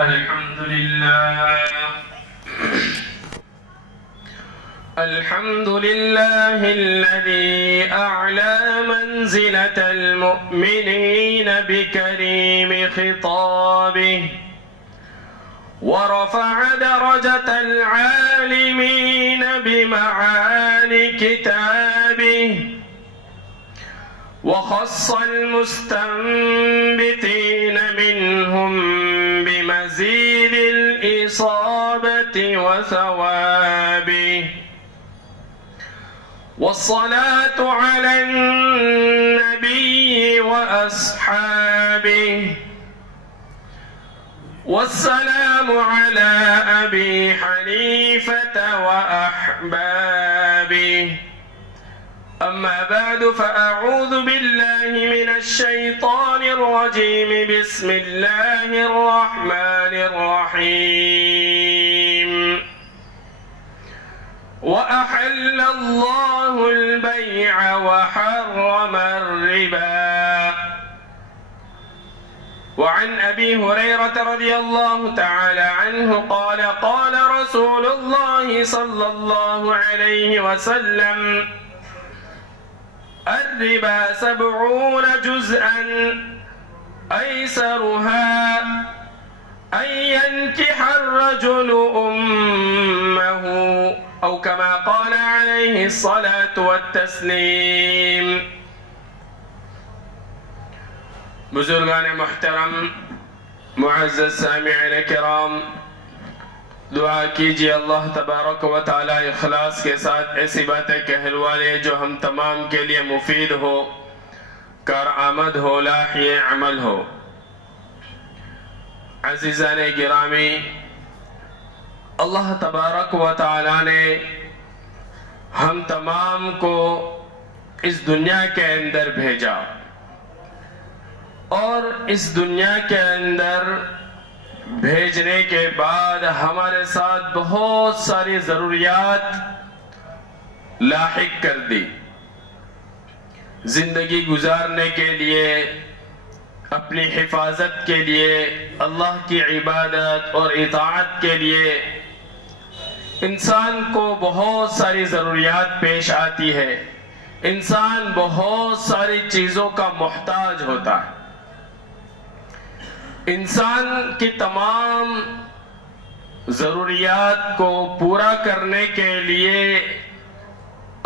الحمد لله الذي أعلى منزلة المؤمنين بكريم خطابه ورفع درجة العالمين بمعاني كتابه وخص المستنبتين منهم بمزيد الإصابة وثوابه والصلاة على النبي وأصحابه والسلام على أبي حنيفة وأحبابه أما بعد فأعوذ بالله من الشيطان الرجيم بسم الله الرحمن الرحيم وأحل الله البيع وحرم الربا وعن أبي هريرة رضي الله تعالى عنه قال قال رسول الله صلى الله عليه وسلم الربا 70 جزءا أيسرها أن ينكح الرجل أمه أو كما قال عليه الصلاة والتسليم. بزرگان محترم، معزز سامعین کرام، دعا کیجیے اللہ تبارک و تعالی اخلاص کے ساتھ ایسی باتیں کہلوالے جو ہم تمام کے لیے مفید ہو، کارآمد ہو، لاحی عمل ہو. عزیزان گرامی، اللہ تبارک و تعالی نے ہم تمام کو اس دنیا کے اندر بھیجا اور اس دنیا کے اندر بھیجنے کے بعد ہمارے ساتھ بہت ساری ضروریات لاحق کر دی. زندگی گزارنے کے لیے، اپنی حفاظت کے لیے، اللہ کی عبادت اور اطاعت کے لیے انسان کو بہت ساری ضروریات پیش آتی ہے. انسان بہت ساری چیزوں کا محتاج ہوتا ہے. انسان کی تمام ضروریات کو پورا کرنے کے لیے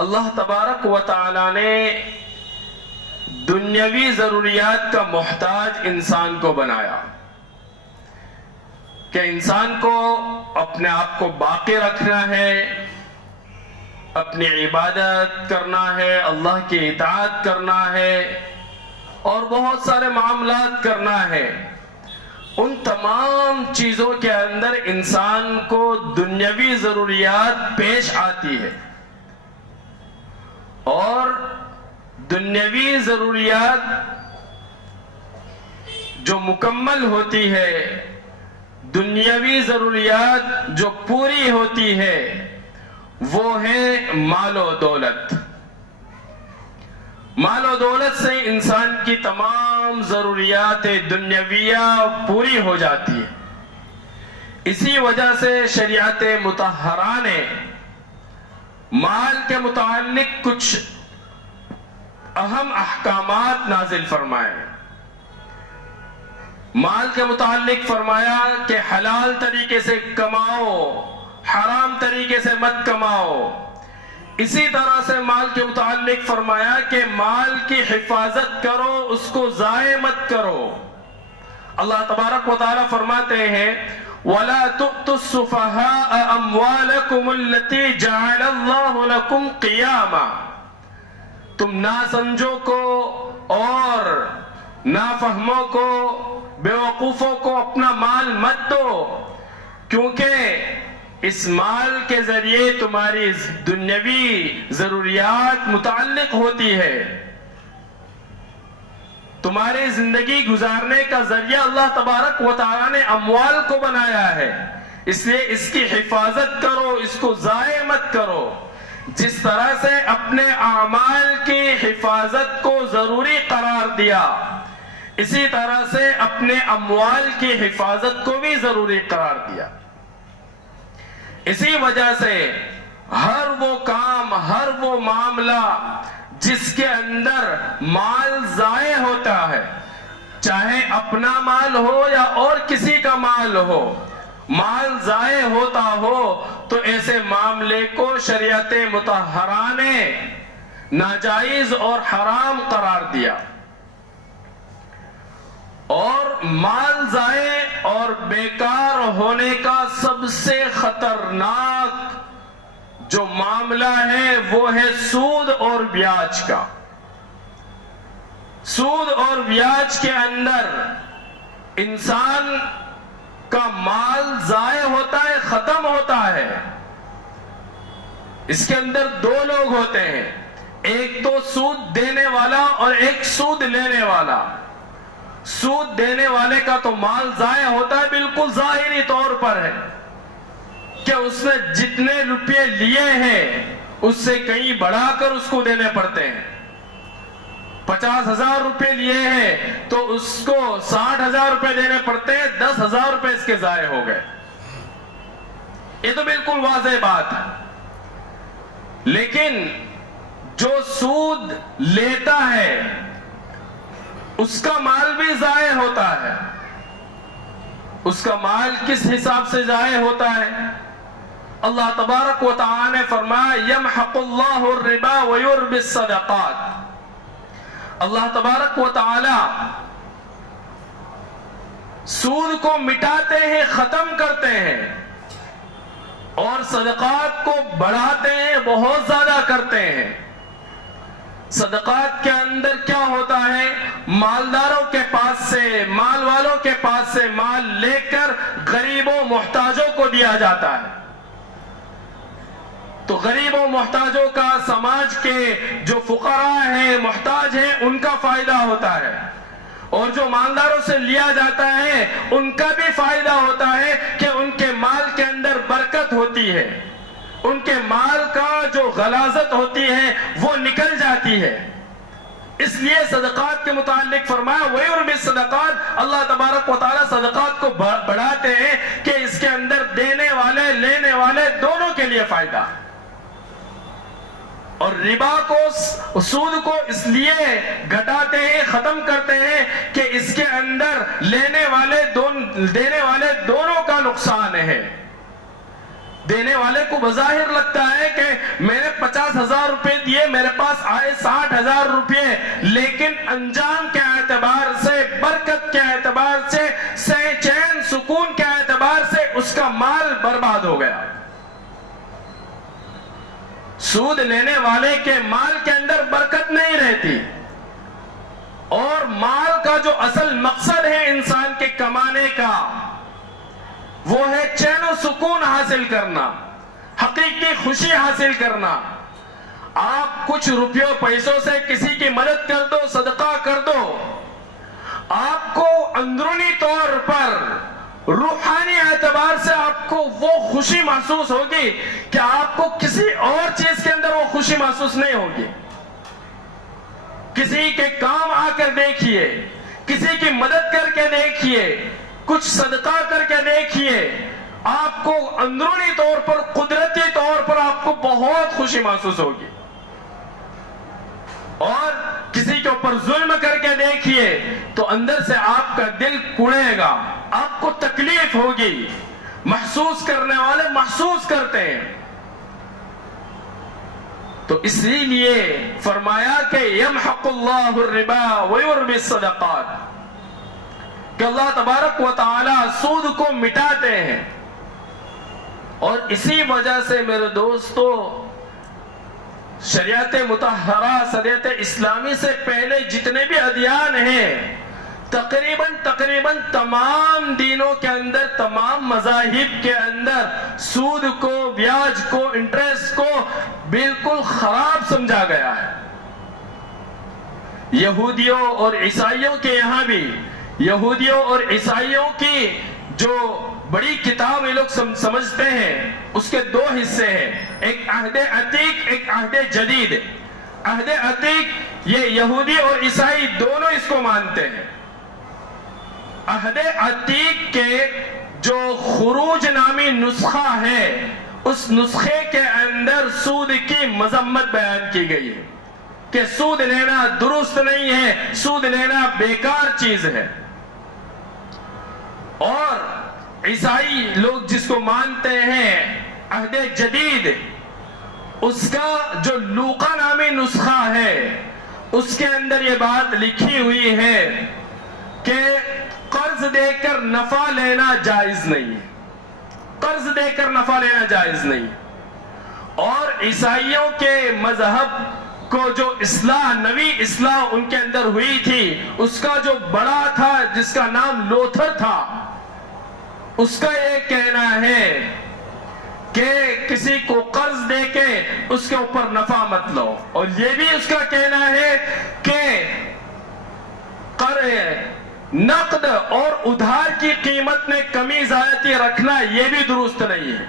اللہ تبارک و تعالی نے دنیاوی ضروریات کا محتاج انسان کو بنایا کہ انسان کو اپنے آپ کو باقی رکھنا ہے، اپنی عبادت کرنا ہے، اللہ کی اطاعت کرنا ہے اور بہت سارے معاملات کرنا ہے. ان تمام چیزوں کے اندر انسان کو دنیاوی ضروریات پیش آتی ہے اور دنیاوی ضروریات جو مکمل ہوتی ہے، دنیاوی ضروریات جو پوری ہوتی ہے، وہ ہے مال و دولت. مال و دولت سے انسان کی تمام ضروریات دنیاویہ پوری ہو جاتی ہے. اسی وجہ سے شریعت مطہرہ نے مال کے متعلق کچھ اہم احکامات نازل فرمائے. مال کے متعلق فرمایا کہ حلال طریقے سے کماؤ، حرام طریقے سے مت کماؤ. اسی طرح سے مال کے متعلق فرمایا کہ مال کی حفاظت کرو، اس کو ضائع مت کرو. اللہ تبارک و تعالی فرماتے ہیں وَلَا تُؤْتُوا السُّفَهَاءَ أَمْوَالَكُمُ الَّتِي جَعَلَ اللَّهُ لَكُمْ قِيَامًا. تم ناسمجھوں کو اور نافہموں کو، بیوقوفوں کو اپنا مال مت دو، کیونکہ اس مال کے ذریعے تمہاری دنیاوی ضروریات متعلق ہوتی ہے. تمہاری زندگی گزارنے کا ذریعہ اللہ تبارک و تعالی نے اموال کو بنایا ہے، اس لیے اس کی حفاظت کرو، اس کو ضائع مت کرو. جس طرح سے اپنے اعمال کی حفاظت کو ضروری قرار دیا، اسی طرح سے اپنے اموال کی حفاظت کو بھی ضروری قرار دیا۔ اسی وجہ سے ہر وہ کام، ہر وہ معاملہ جس کے اندر مال ضائع ہوتا ہے، چاہے اپنا مال ہو یا اور کسی کا مال ہو، مال ضائع ہوتا ہو تو ایسے معاملے کو شریعت مطہرہ نے ناجائز اور حرام قرار دیا۔ اور مال ضائع اور بیکار ہونے کا سب سے خطرناک جو معاملہ ہے وہ ہے سود اور بیاج کا۔ سود اور بیاج کے اندر انسان کا مال ضائع ہوتا ہے، ختم ہوتا ہے۔ اس کے اندر دو لوگ ہوتے ہیں، ایک تو سود دینے والا اور ایک سود لینے والا۔ سود دینے والے کا تو مال ضائع ہوتا ہے، بالکل ظاہری طور پر ہے کہ اس نے جتنے روپے لیے ہیں اس سے کہیں بڑھا کر اس کو دینے پڑتے ہیں۔ 50,000 روپے لیے ہیں تو اس کو 60,000 روپے دینے پڑتے ہیں، 10,000 روپے اس کے ضائع ہو گئے۔ یہ تو بالکل واضح بات ہے۔ لیکن جو سود لیتا ہے اس کا مال بھی ضائع ہوتا ہے۔ اس کا مال کس حساب سے ضائع ہوتا ہے؟ اللہ تبارک و تعالی نے فرمایا یمحق اللہ الربا ویربی الصدقات۔ اللہ تبارک و تعالی سود کو مٹاتے ہیں، ختم کرتے ہیں، اور صدقات کو بڑھاتے ہیں، بہت زیادہ کرتے ہیں۔ صدقات کے اندر کیا ہوتا ہے؟ مالداروں کے پاس سے، مال والوں کے پاس سے مال لے کر غریبوں محتاجوں کو دیا جاتا ہے۔ تو غریبوں محتاجوں کا، سماج کے جو فقراء ہیں، محتاج ہیں، ان کا فائدہ ہوتا ہے، اور جو مالداروں سے لیا جاتا ہے ان کا بھی فائدہ ہوتا ہے کہ ان کے مال کے اندر برکت ہوتی ہے، ان کے مال کا جو غلاظت ہوتی ہے وہ نکل جاتی ہے۔ اس لیے صدقات کے متعلق فرمایا وَيُرْبِ الصَّدَقَاتِ، اللہ تبارک و تعالیٰ صدقات کو بڑھاتے ہیں کہ اس کے اندر دینے والے لینے والے دونوں کے لیے فائدہ۔ اور ربا کو، سود کو اس لیے گھٹاتے ہیں، ختم کرتے ہیں کہ اس کے اندر لینے والے دینے والے دونوں کا نقصان ہے۔ دینے والے کو بظاہر لگتا ہے کہ میں نے 50,000 روپے دیے، میرے پاس آئے 60,000 روپے، لیکن انجام کے اعتبار سے، برکت کے اعتبار سے، چین سکون کے اعتبار سے اس کا مال برباد ہو گیا۔ سود لینے والے کے مال کے اندر برکت نہیں رہتی، اور مال کا جو اصل مقصد ہے انسان کے کمانے کا وہ ہے چین و سکون حاصل کرنا، حقیقی خوشی حاصل کرنا۔ آپ کچھ روپیوں پیسوں سے کسی کی مدد کر دو، صدقہ کر دو، آپ کو اندرونی طور پر، روحانی اعتبار سے آپ کو وہ خوشی محسوس ہوگی کہ آپ کو کسی اور چیز کے اندر وہ خوشی محسوس نہیں ہوگی۔ کسی کے کام آ کر دیکھیے، کسی کی مدد کر کے دیکھیے، کچھ صدقہ کر کے دیکھیے، آپ کو اندرونی طور پر، قدرتی طور پر آپ کو بہت خوشی محسوس ہوگی۔ اور کسی کے اوپر ظلم کر کے دیکھیے تو اندر سے آپ کا دل کڑے گا، آپ کو تکلیف ہوگی۔ محسوس کرنے والے محسوس کرتے ہیں۔ تو اسی لیے فرمایا کہ یمحق اللہ الربا ویربی الصدقات، کہ اللہ تبارک و تعالی سود کو مٹاتے ہیں۔ اور اسی وجہ سے میرے دوستو، شریعت مطہرہ، شریعت اسلامی سے پہلے جتنے بھی ادیان ہیں، تقریباً تمام دینوں کے اندر، تمام مذاہب کے اندر سود کو، بیاج کو، انٹرسٹ کو بالکل خراب سمجھا گیا ہے۔ یہودیوں اور عیسائیوں کے یہاں بھی، یہودیوں اور عیسائیوں کی جو بڑی کتاب یہ لوگ سمجھتے ہیں، اس کے دو حصے ہیں، ایک عہد عتیق، ایک عہد جدید۔ عہد عتیق یہ یہودی اور عیسائی دونوں اس کو مانتے ہیں، عہد عتیق کے جو خروج نامی نسخہ ہے اس نسخے کے اندر سود کی مذمت بیان کی گئی ہے کہ سود لینا درست نہیں ہے، سود لینا بیکار چیز ہے۔ اور عیسائی لوگ جس کو مانتے ہیں عہد جدید، اس کا جو لوقا نامی نسخہ ہے اس کے اندر یہ بات لکھی ہوئی ہے کہ قرض دے کر نفع لینا جائز نہیں ہے، قرض دے کر نفع لینا جائز نہیں۔ اور عیسائیوں کے مذہب کو جو اصلاح، نوی اصلاح ان کے اندر ہوئی تھی، اس کا جو بڑا تھا جس کا نام لوتھر تھا، اس کا یہ کہنا ہے کہ کسی کو قرض دے کے اس کے اوپر نفع مت لو، اور یہ بھی اس کا کہنا ہے کہ نقد اور ادھار کی قیمت میں کمی زیادتی رکھنا یہ بھی درست نہیں ہے۔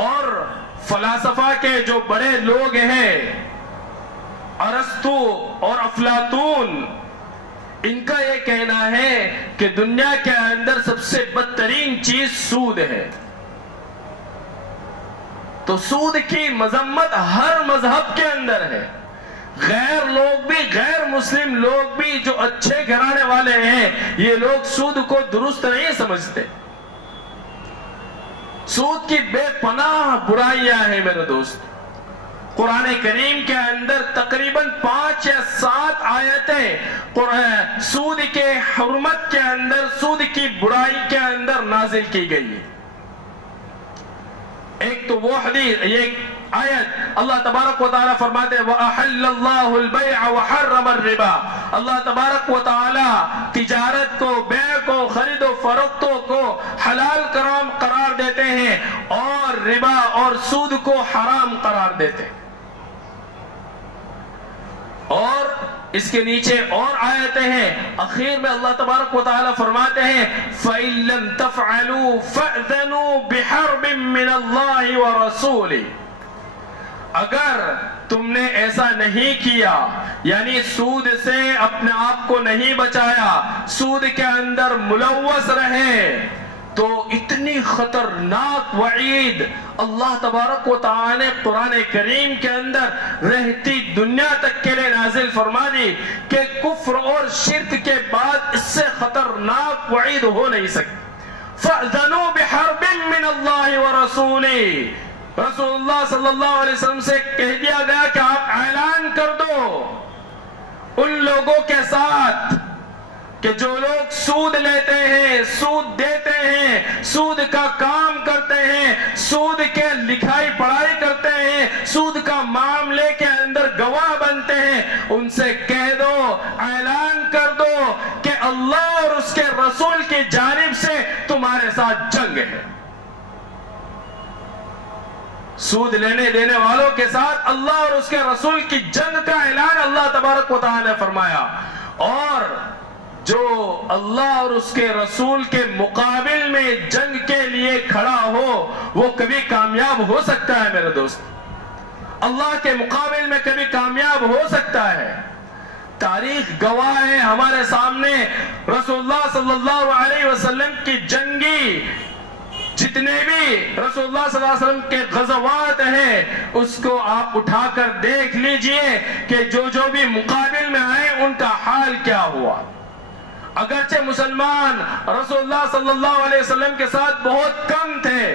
اور فلاسفہ کے جو بڑے لوگ ہیں ارسطو اور افلاطون، ان کا یہ کہنا ہے کہ دنیا کے اندر سب سے بدترین چیز سود ہے۔ تو سود کی مذمت ہر مذہب کے اندر ہے، غیر لوگ بھی، غیر مسلم لوگ بھی جو اچھے گھرانے والے ہیں، یہ لوگ سود کو درست نہیں سمجھتے۔ سود کی بے پناہ برائیاں ہیں میرے دوست۔ قرآن کریم کے اندر تقریباً 5 یا 7 آیتیں سود کے حرمت کے اندر، سود کی برائی کے اندر نازل کی گئی ہے۔ ایک تو وہ حدیث، ایک آیت اللہ تبارک و تعالیٰ فرماتے ہیں وَأَحَلَّ اللَّهُ الْبَيْعَ وَحَرَّمَ الرِّبَا۔ اللہ تبارک و تعالیٰ تجارت کو، بیع کو، خرید و فروختوں کو حلال قرار دیتے ہیں اور ربا اور سود کو حرام قرار دیتے ہیں۔ اور اس کے نیچے اور آیتیں ہیں، اخیر میں اللہ تبارک و تعالیٰ فرماتے ہیں فَإِن لَّمْ تَفْعَلُوا فَأْذَنُوا بِحَرْبٍ مِّنَ اللَّهِ وَرَسُولِهِ۔ اگر تم نے ایسا نہیں کیا، یعنی سود سے اپنے آپ کو نہیں بچایا، سود کے اندر ملوث رہے، تو اتنی خطرناک وعید اللہ تبارک و تعالی نے قرآن کریم کے اندر رہتی دنیا تک کے لیے نازل فرما دی کہ کفر اور شرک کے بعد اس سے خطرناک وعید ہو نہیں سکتی۔ فَأْذَنُوا بِحَرْبٍ مِّنَ اللَّهِ وَرَسُولِهِ۔ رسول اللہ صلی اللہ علیہ وسلم سے کہہ دیا گیا کہ آپ اعلان کر دو ان لوگوں کے ساتھ کہ جو لوگ سود لیتے ہیں، سود دیتے ہیں، سود کا کام کرتے ہیں، سود کے لکھائی پڑھائی کرتے ہیں، سود کا معاملے کے اندر گواہ بنتے ہیں، ان سے کہہ دو، اعلان کر دو کہ اللہ اور اس کے رسول کی جانب سے تمہارے ساتھ جنگ ہے۔ سود لینے دینے والوں کے ساتھ اللہ اور اس کے رسول کی جنگ کا اعلان اللہ تبارک و تعالی نے فرمایا۔ اور جو اللہ اور اس کے رسول کے مقابل میں جنگ کے لیے کھڑا ہو وہ کبھی کامیاب ہو سکتا ہے میرے دوست، اللہ کے مقابل میں کبھی کامیاب ہو سکتا ہے۔ تاریخ گواہ ہے ہمارے سامنے، رسول اللہ صلی اللہ علیہ وسلم کی جنگی جتنے بھی رسول اللہ صلی اللہ علیہ وسلم کے غزوات ہیں اس کو آپ اٹھا کر دیکھ لیجئے کہ جو بھی مقابل میں آئے ان کا حال کیا ہوا۔ اگرچہ مسلمان رسول اللہ صلی اللہ علیہ وسلم کے ساتھ بہت کم تھے،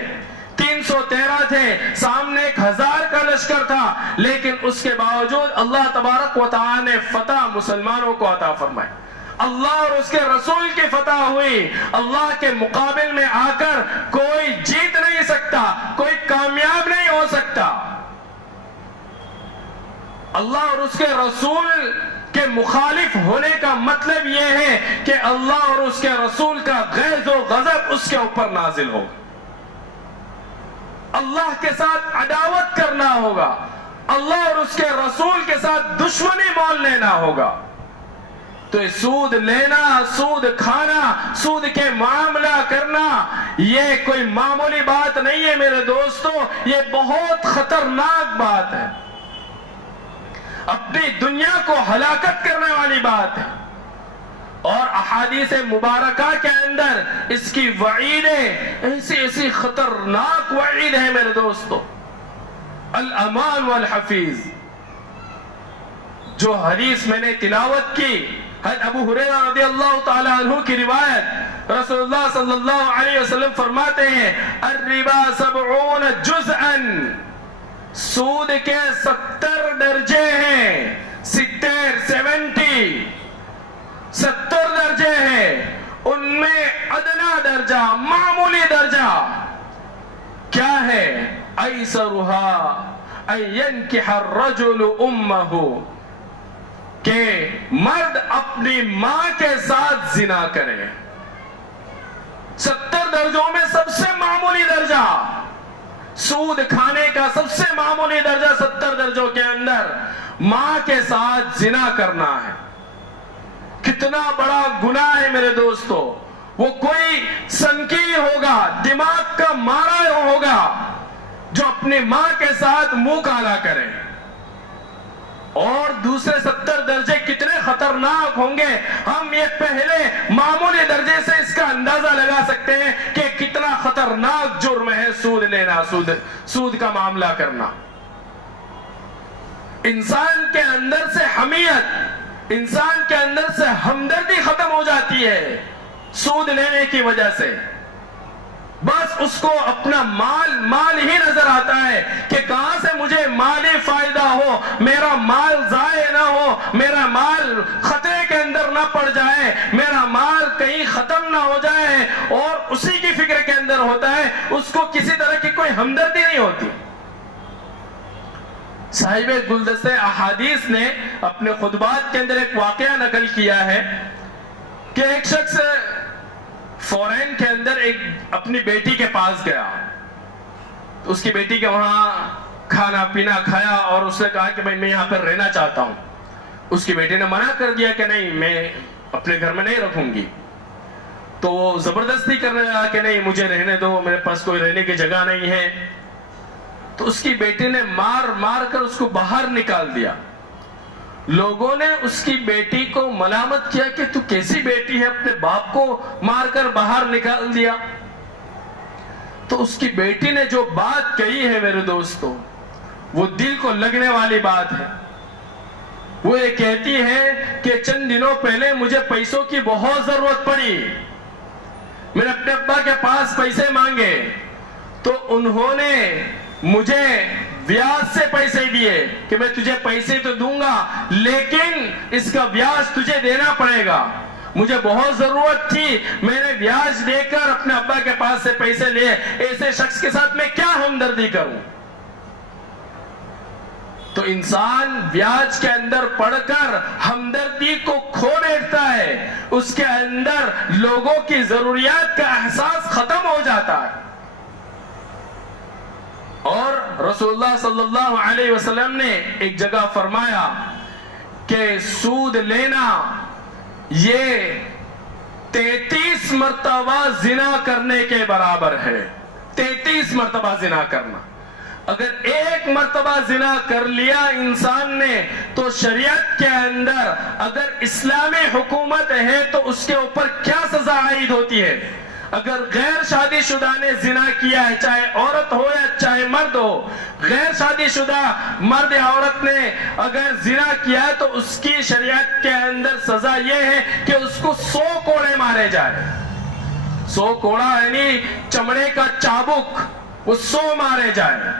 313 تھے، سامنے 1000 کا لشکر تھا، لیکن اس کے باوجود اللہ تبارک و تعالی نے فتح مسلمانوں کو عطا فرمائی، اللہ اور اس کے رسول کی فتح ہوئی۔ اللہ کے مقابل میں آ کر کوئی جیت نہیں سکتا، کوئی کامیاب نہیں ہو سکتا۔ اللہ اور اس کے رسول کے مخالف ہونے کا مطلب یہ ہے کہ اللہ اور اس کے رسول کا غیظ و غضب اس کے اوپر نازل ہو، اللہ کے ساتھ عداوت کرنا ہوگا، اللہ اور اس کے رسول کے ساتھ دشمنی مول لینا ہوگا۔ تو سود لینا، سود کھانا، سود کے معاملہ کرنا یہ کوئی معمولی بات نہیں ہے میرے دوستو، یہ بہت خطرناک بات ہے، اپنی دنیا کو ہلاکت کرنے والی بات ہے۔ اور احادیث مبارکہ کے اندر اس کی وعیدیں ایسی ایسی خطرناک وعید ہے میرے دوستو. الامان والحفیظ، جو حدیث میں نے تلاوت کی، حضرت ابو ہریرہ رضی اللہ تعالی عنہ کی روایت، رسول اللہ صلی اللہ علیہ وسلم فرماتے ہیں الربا 70 جزءا، سود کے 70 درجے ہیں، 70 درجے ہیں، ان میں ادنا درجہ، معمولی درجہ کیا ہے؟ ایسرها ان ينكح الرجل امه، کہ مرد اپنی ماں کے ساتھ زنا کرے. 70 درجوں میں سب سے معمولی درجہ سود کھانے کا، سب سے معمولی درجہ 70 درجوں کے اندر ماں کے ساتھ زنا کرنا ہے. کتنا بڑا گناہ ہے میرے دوستو. وہ کوئی سنکی ہوگا، دماغ کا مارا ہوگا جو اپنی ماں کے ساتھ منہ کالا کرے. اور دوسرے 70 درجے کتنے خطرناک ہوں گے، ہم یہ پہلے معمولی درجے سے اس کا اندازہ لگا سکتے ہیں کہ کتنا خطرناک جرم ہے سود لینا، سود کا معاملہ کرنا. انسان کے اندر سے حمیت، انسان کے اندر سے ہمدردی ختم ہو جاتی ہے سود لینے کی وجہ سے. بس اس کو اپنا مال ہی نظر آتا ہے کہ کہاں سے مجھے مالی فائدہ ہو، میرا مال ضائع نہ ہو، میرا مال خطرے کے اندر نہ پڑ جائے، میرا مال کہیں ختم نہ ہو جائے، اور اسی کی فکر کے اندر ہوتا ہے. اس کو کسی طرح کی کوئی ہمدردی نہیں ہوتی. صاحب گلدستہ احادیث نے اپنے خطبات کے اندر ایک واقعہ نقل کیا ہے کہ ایک شخص فورین کے اندر ایک اپنی بیٹی کے پاس گیا. اس کی بیٹی کے وہاں کھانا پینا کھایا اور اس نے کہا کہ میں یہاں پر رہنا چاہتا ہوں. اس کی بیٹی نے منع کر دیا کہ نہیں، میں اپنے گھر میں نہیں رکھوں گی. تو وہ زبردستی کرنے لگا کہ نہیں مجھے رہنے دو، میرے پاس کوئی رہنے کی جگہ نہیں ہے. تو اس کی بیٹی نے مار کر اس کو باہر نکال دیا. لوگوں نے اس کی بیٹی کو ملامت کیا کہ تو کیسی بیٹی ہے، اپنے باپ کو مار کر باہر نکال دیا. تو اس کی بیٹی نے جو بات کہی ہے میرے دوستو، وہ دل کو لگنے والی بات ہے. وہ یہ کہتی ہے کہ چند دنوں پہلے مجھے پیسوں کی بہت ضرورت پڑی، میں نے اپنے ابا کے پاس پیسے مانگے تو انہوں نے مجھے بیاج سے پیسے دیے کہ میں تجھے پیسے تو دوں گا لیکن اس کا بیاج تجھے دینا پڑے گا. مجھے بہت ضرورت تھی، میں نے بیاج دے کر اپنے ابا کے پاس سے پیسے لیے. ایسے شخص کے ساتھ میں کیا ہمدردی کروں؟ تو انسان بیاج کے اندر پڑ کر ہمدردی کو کھو بیٹھتا ہے، اس کے اندر لوگوں کی ضروریات کا احساس ختم ہو جاتا ہے. اور رسول اللہ صلی اللہ علیہ وسلم نے ایک جگہ فرمایا کہ سود لینا یہ 33 مرتبہ زنا کرنے کے برابر ہے. 33 مرتبہ زنا کرنا. اگر ایک مرتبہ زنا کر لیا انسان نے تو شریعت کے اندر اگر اسلامی حکومت ہے تو اس کے اوپر کیا سزا عائد ہوتی ہے. اگر غیر شادی شدہ نے زنا کیا ہے، چاہے عورت ہو یا چاہے مرد ہو، غیر شادی شدہ مرد یا عورت نے اگر زنا کیا ہے تو اس کی شریعت کے اندر سزا یہ ہے کہ اس کو 100 کوڑے مارے جائے. 100 کوڑا یعنی چمڑے کا چابک، وہ 100 مارے جائے.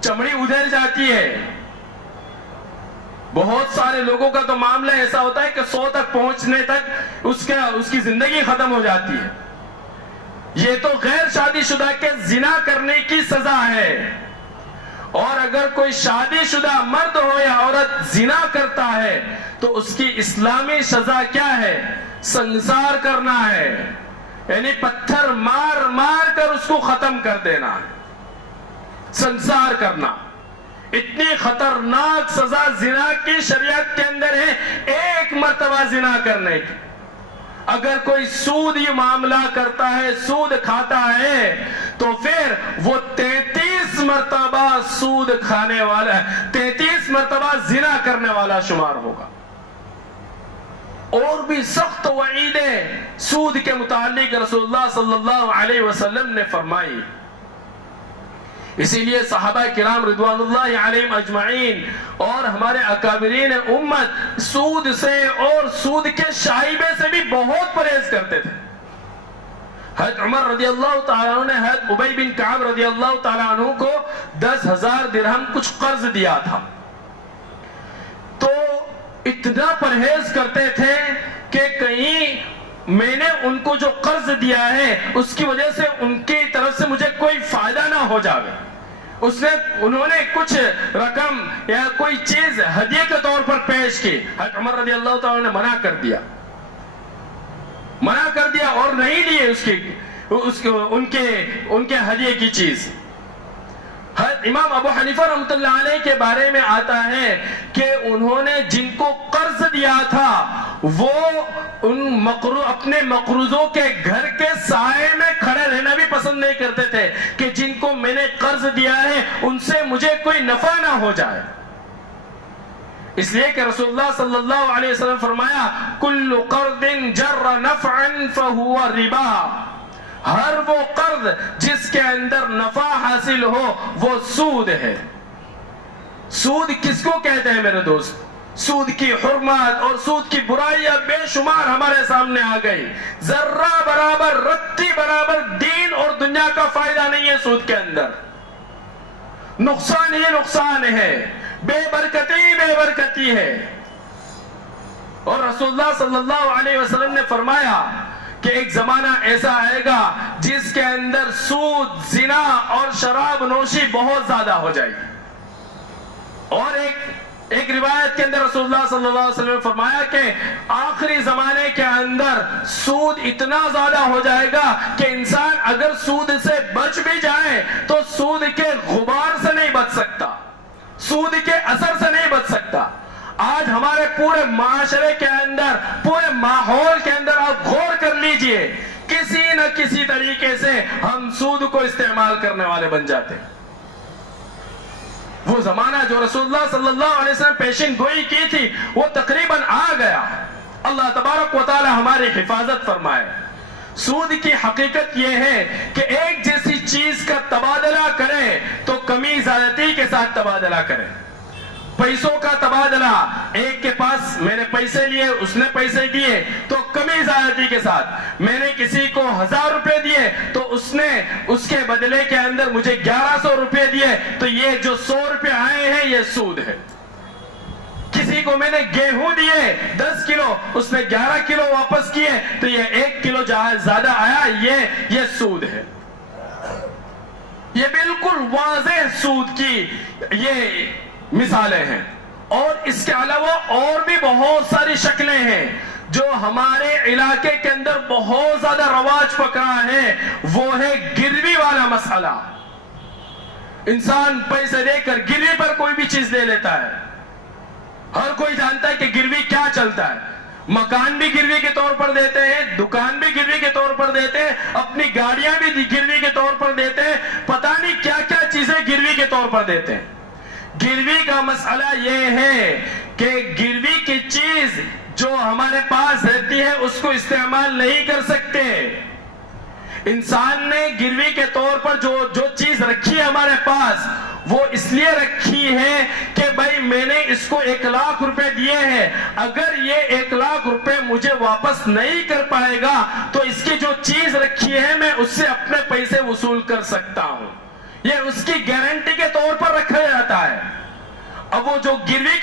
چمڑی ادھر جاتی ہے. بہت سارے لوگوں کا تو معاملہ ایسا ہوتا ہے کہ 100 تک پہنچنے تک اس کی زندگی ختم ہو جاتی ہے. یہ تو غیر شادی شدہ کے زنا کرنے کی سزا ہے. اور اگر کوئی شادی شدہ مرد ہو یا عورت زنا کرتا ہے تو اس کی اسلامی سزا کیا ہے؟ سنسار کرنا ہے، یعنی پتھر مار کر اس کو ختم کر دینا ہے. سنسار کرنا. اتنی خطرناک سزا زنا کی شریعت کے اندر ہے ایک مرتبہ زنا کرنے کی. اگر کوئی سود یہ معاملہ کرتا ہے، سود کھاتا ہے تو پھر وہ 33 مرتبہ سود کھانے والا، 33 مرتبہ زنا کرنے والا شمار ہوگا. اور بھی سخت وعیدیں سود کے متعلق رسول اللہ صلی اللہ علیہ وسلم نے فرمائی. اسی لیے صحابہ کرام رضوان اللہ علیہم اجمعین اور ہمارے اکابرین امت سود سے اور سود کے شائبے سے بھی بہت پرہیز کرتے تھے. حضرت عمر رضی اللہ تعالیٰ عنہ نے حضرت ابی بن کعب رضی اللہ تعالیٰ عنہ کو 10,000 درہم کچھ قرض دیا تھا. تو اتنا پرہیز کرتے تھے کہ کہیں میں نے ان کو جو قرض دیا ہے اس کی وجہ سے ان کی طرف سے مجھے کوئی فائدہ نہ ہو جاوے. انہوں نے کچھ رقم یا کوئی چیز ہدیے کے طور پر پیش کی. حضرت عمر رضی اللہ تعالیٰ نے منع کر دیا اور نہیں لیے ان کے ہدیے کی چیز. حضرت امام ابو حنیفہ رحمۃ اللہ علیہ کے بارے میں آتا ہے کہ انہوں نے جن کو قرض دیا تھا وہ اپنے مقروضوں کے گھر کے سائے میں کھڑے رہنا بھی پسند نہیں کرتے تھے کہ جن کو میں نے قرض دیا ہے ان سے مجھے کوئی نفع نہ ہو جائے. اس لیے کہ رسول اللہ صلی اللہ علیہ وسلم فرمایا کل قرض جر نفعا فہو ربا. ہر وہ قرض جس کے اندر نفع حاصل ہو وہ سود ہے. سود کس کو کہتے ہیں میرے دوست؟ سود کی حرمت اور سود کی برائیاں بے شمار ہمارے سامنے آ گئی. ذرہ برابر رتی برابر دین اور دنیا کا فائدہ نہیں ہے سود کے اندر. نقصان ہی نقصان ہے, بے برکتی ہے. اور رسول اللہ صلی اللہ علیہ وسلم نے فرمایا کہ ایک زمانہ ایسا آئے گا جس کے اندر سود, زنا اور شراب نوشی بہت زیادہ ہو جائے گی. اور ایک روایت کے اندر رسول اللہ صلی اللہ علیہ وسلم نے فرمایا کہ آخری زمانے کے اندر سود اتنا زیادہ ہو جائے گا کہ انسان اگر سود سے بچ بھی جائے تو سود کے غبار سے نہیں بچ سکتا, سود کے اثر سے نہیں بچ سکتا. آج ہمارے پورے معاشرے کے اندر, پورے ماحول کے اندر آپ غور کر لیجئے, کسی نہ کسی طریقے سے ہم سود کو استعمال کرنے والے بن جاتے. وہ زمانہ جو رسول اللہ صلی اللہ علیہ وسلم پیشن گوئی کی تھی وہ تقریباً آ گیا. اللہ تبارک و تعالی ہماری حفاظت فرمائے. سود کی حقیقت یہ ہے کہ ایک جیسی چیز کا تبادلہ کرے تو کمی زیادتی کے ساتھ تبادلہ کرے. پیسوں کا تبادلہ, ایک کے پاس میں نے پیسے لیے, اس نے پیسے دیے تو کمی زیادتی کے ساتھ. میں نے کسی کو 1000 روپے دیے تو اس کے بدلے کے اندر مجھے 1100 روپے دیے تو یہ جو 100 روپے آئے ہیں یہ سود ہے. کسی کو میں نے گیہوں دیے 10 کلو, اس نے 11 کلو واپس کیے تو یہ 1 کلو زیادہ آیا, یہ سود ہے. یہ بالکل واضح سود کی یہ مثالیں ہیں. اور اس کے علاوہ اور بھی بہت ساری شکلیں ہیں جو ہمارے علاقے کے اندر بہت زیادہ رواج پکڑا ہے. وہ ہے گروی والا مسئلہ. انسان پیسے دے کر گروی پر کوئی بھی چیز لے لیتا ہے. ہر کوئی جانتا ہے کہ گروی کیا چلتا ہے. مکان بھی گروی کے طور پر دیتے ہیں, دکان بھی گروی کے طور پر دیتے ہیں, اپنی گاڑیاں بھی گروی کے طور پر دیتے ہیں, پتہ نہیں کیا کیا چیزیں گروی کے طور پر دیتے ہیں. گروی کا مسئلہ یہ ہے کہ گروی کی چیز جو ہمارے پاس رہتی ہے اس کو استعمال نہیں کر سکتے. انسان نے گروی کے طور پر جو چیز رکھی ہے ہمارے پاس وہ اس لیے رکھی ہے کہ بھائی میں نے اس کو 1 لاکھ روپے دیے ہیں, اگر یہ 1 لاکھ روپے مجھے واپس نہیں کر پائے گا تو اس کی جو چیز رکھی ہے میں اس سے اپنے پیسے وصول کر سکتا ہوں. یہ اس کی گارنٹی کے طور پر رکھا جاتا ہے. اب وہ جو گروی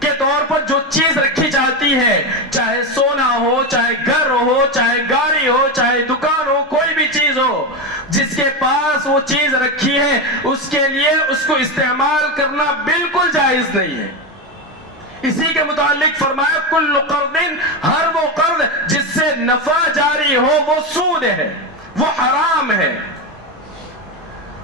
کے طور پر جو چیز رکھی جاتی ہے, چاہے سونا ہو, چاہے گھر ہو, چاہے گاڑی ہو, چاہے دکان ہو, کوئی بھی چیز ہو, جس کے پاس وہ چیز رکھی ہے اس کے لیے اس کو استعمال کرنا بالکل جائز نہیں ہے. اسی کے متعلق فرمایا کل قرض, ہر وہ قرض جس سے نفع جاری ہو وہ سود ہے, وہ حرام ہے.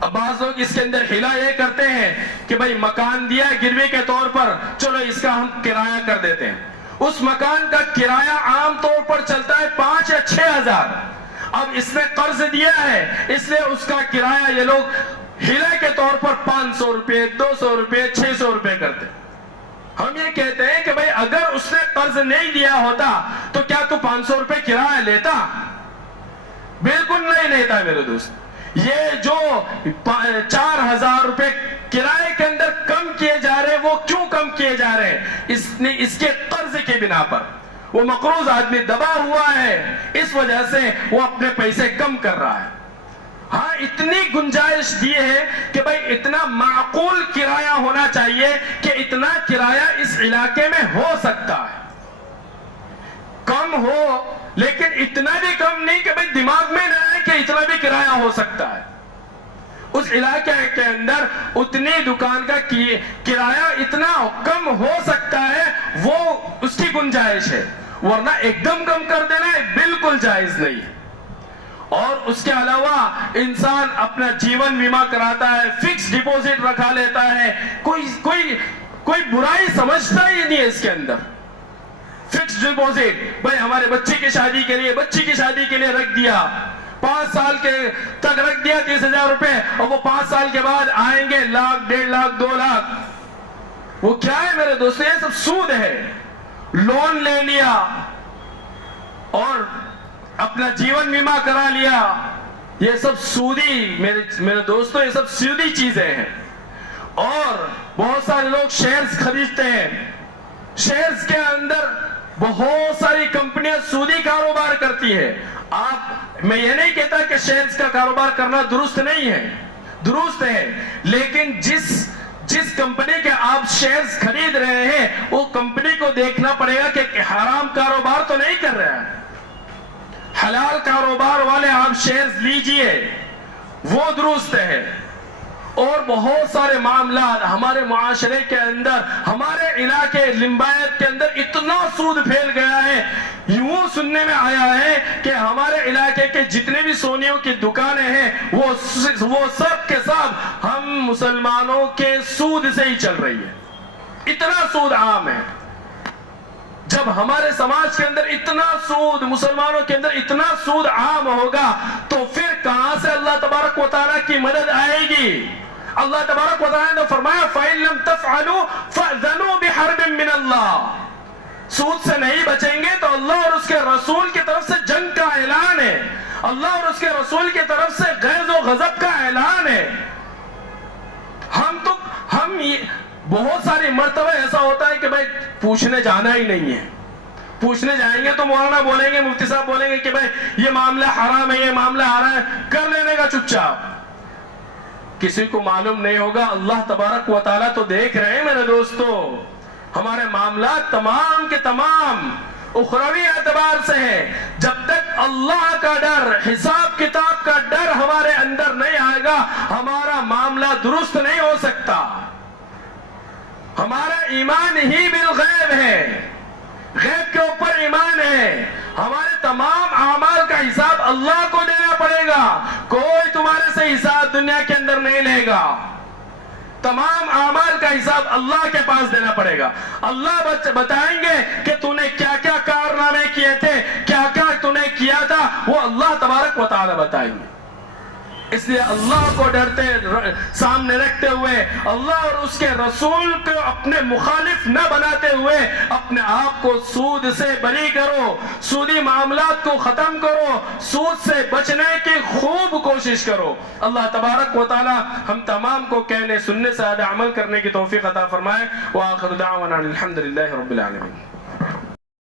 اب بعض لوگ اس کے اندر ہلا یہ کرتے ہیں کہ بھائی مکان دیا گروی کے طور پر, چلو اس کا ہم کرایہ کر دیتے ہیں. اس مکان کا کرایہ عام طور پر چلتا ہے 5 یا 6 ہزار. اب اس نے قرض دیا ہے اس لیے اس کا کرایہ یہ لوگ ہلا کے طور پر 500 روپے, 200 روپے, 600 روپے کرتے. ہم یہ کہتے ہیں کہ بھئی اگر اس نے قرض نہیں دیا ہوتا تو کیا تو 500 روپے کرایہ لیتا؟ بالکل نہیں لیتا میرے دوست۔ یہ جو 4000 روپے کرائے کے اندر کم کیے جا رہے ہیں، وہ کیوں کم کیے جا رہے ہیں؟ اس کے قرض کے بنا پر وہ مقروض آدمی دبا ہوا ہے، اس وجہ سے وہ اپنے پیسے کم کر رہا ہے۔ ہاں اتنی گنجائش دی ہے کہ بھئی اتنا معقول کرایہ ہونا چاہیے کہ اتنا کرایہ اس علاقے میں ہو سکتا ہے، کم ہو لیکن اتنا بھی کم نہیں کہ بھئی دماغ میں نہ آئے کہ اتنا بھی کرایہ ہو سکتا ہے۔ اس علاقے کے اندر اتنی دکان کا کرایہ اتنا کم ہو سکتا ہے، وہ اس کی گنجائش ہے، ورنہ ایک دم کم کر دینا بالکل جائز نہیں ہے۔ اور اس کے علاوہ انسان اپنا جیون بیمہ کراتا ہے، فکس ڈپوزٹ رکھا لیتا ہے، کوئی برائی سمجھتا ہی نہیں ہے اس کے اندر۔ فکس ڈپوزٹ بھئی ہمارے بچے کی شادی کے لیے رکھ دیا، 5 سال کے تک رکھ دیا 30,000 روپے، اور وہ 5 سال کے بعد آئیں گے 1,00,000 1.5 لاکھ 2 لاکھ۔ وہ کیا ہے میرے دوستو؟ یہ سب سود ہے۔ لون لے لیا اور اپنا جیون بیمہ کرا لیا، یہ سب سودی میرے دوستو، یہ سب سودی چیزیں ہیں۔ اور بہت سارے لوگ شیئرز خریدتے ہیں، شیئرز کے اندر بہت ساری کمپنیاں سودی کاروبار کرتی ہے۔ میں یہ نہیں کہتا کہ شیئرز کا کاروبار کرنا درست نہیں ہے، درست ہے، لیکن جس کمپنی کے آپ شیئرز خرید رہے ہیں وہ کمپنی کو دیکھنا پڑے گا کہ حرام کاروبار تو نہیں کر رہا ہے۔ حلال کاروبار والے آپ شیئرز لیجئے، وہ درست ہے۔ اور بہت سارے معاملات ہمارے معاشرے کے اندر، ہمارے علاقے لمبایت کے اندر اتنا سود پھیل گیا ہے، یوں سننے میں آیا ہے کہ ہمارے علاقے کے جتنے بھی سونیوں کی دکانیں ہیں وہ سب کے سب ہم مسلمانوں کے سود سے ہی چل رہی ہے۔ اتنا سود عام ہے۔ جب ہمارے سماج کے اندر اتنا سود، مسلمانوں کے اندر اتنا سود عام ہوگا تو پھر کہاں سے اللہ تبارک و تعالیٰ کی مدد آئے گی؟ اللہ تبارک و تعالیٰ نے فرمایا فَإِن لَمْ تَفْعَلُوا فَأْذَنُوا بِحَرْبٍ مِّنَ اللَّهِ۔ سود سے نہیں بچیں گے تو اللہ اور اس کے رسول کی طرف سے جنگ کا اعلان ہے، اللہ اور اس کے رسول کی طرف سے غیظ و غضب کا اعلان ہے۔ ہم بہت ساری مرتبہ ایسا ہوتا ہے کہ بھائی پوچھنے جانا ہی نہیں ہے، پوچھنے جائیں گے تو مولانا بولیں گے، مفتی صاحب بولیں گے کہ بھائی یہ معاملہ حرام ہے، یہ معاملہ حرام ہے، کر لینے کا چپ چاپ۔ کسی کو معلوم نہیں ہوگا، اللہ تبارک و تعالیٰ تو دیکھ رہے ہیں میرے دوستو۔ ہمارے معاملات تمام کے تمام اخروی اعتبار سے ہیں۔ جب تک اللہ کا ڈر، حساب کتاب کا ڈر ہمارے اندر نہیں آئے گا، ہمارا معاملہ درست نہیں ہو سکتا۔ ہمارا ایمان ہی بالغیب ہے، غیب کے اوپر ایمان ہے۔ ہمارے تمام اعمال کا حساب اللہ کو دینا پڑے گا، کوئی تمہارے سے حساب دنیا کے اندر نہیں لے گا۔ تمام اعمال کا حساب اللہ کے پاس دینا پڑے گا۔ اللہ بتائیں گے کہ تو نے کیا کیا کارنامے کیے تھے، کیا کیا تو نے کیا تھا، وہ اللہ تبارک و تعالی بتائیں گے۔ اس لیے اللہ کو ڈرتے سامنے رکھتے ہوئے، اللہ اور اس کے رسول کو اپنے مخالف نہ بناتے ہوئے اپنے آپ کو سود سے بری کرو، سودی معاملات کو ختم کرو، سود سے بچنے کی خوب کوشش کرو۔ اللہ تبارک و تعالی ہم تمام کو کہنے سننے سے زیادہ عمل کرنے کی توفیق عطا فرمائے۔ وآخر دعوانا الحمدللہ رب العالمین۔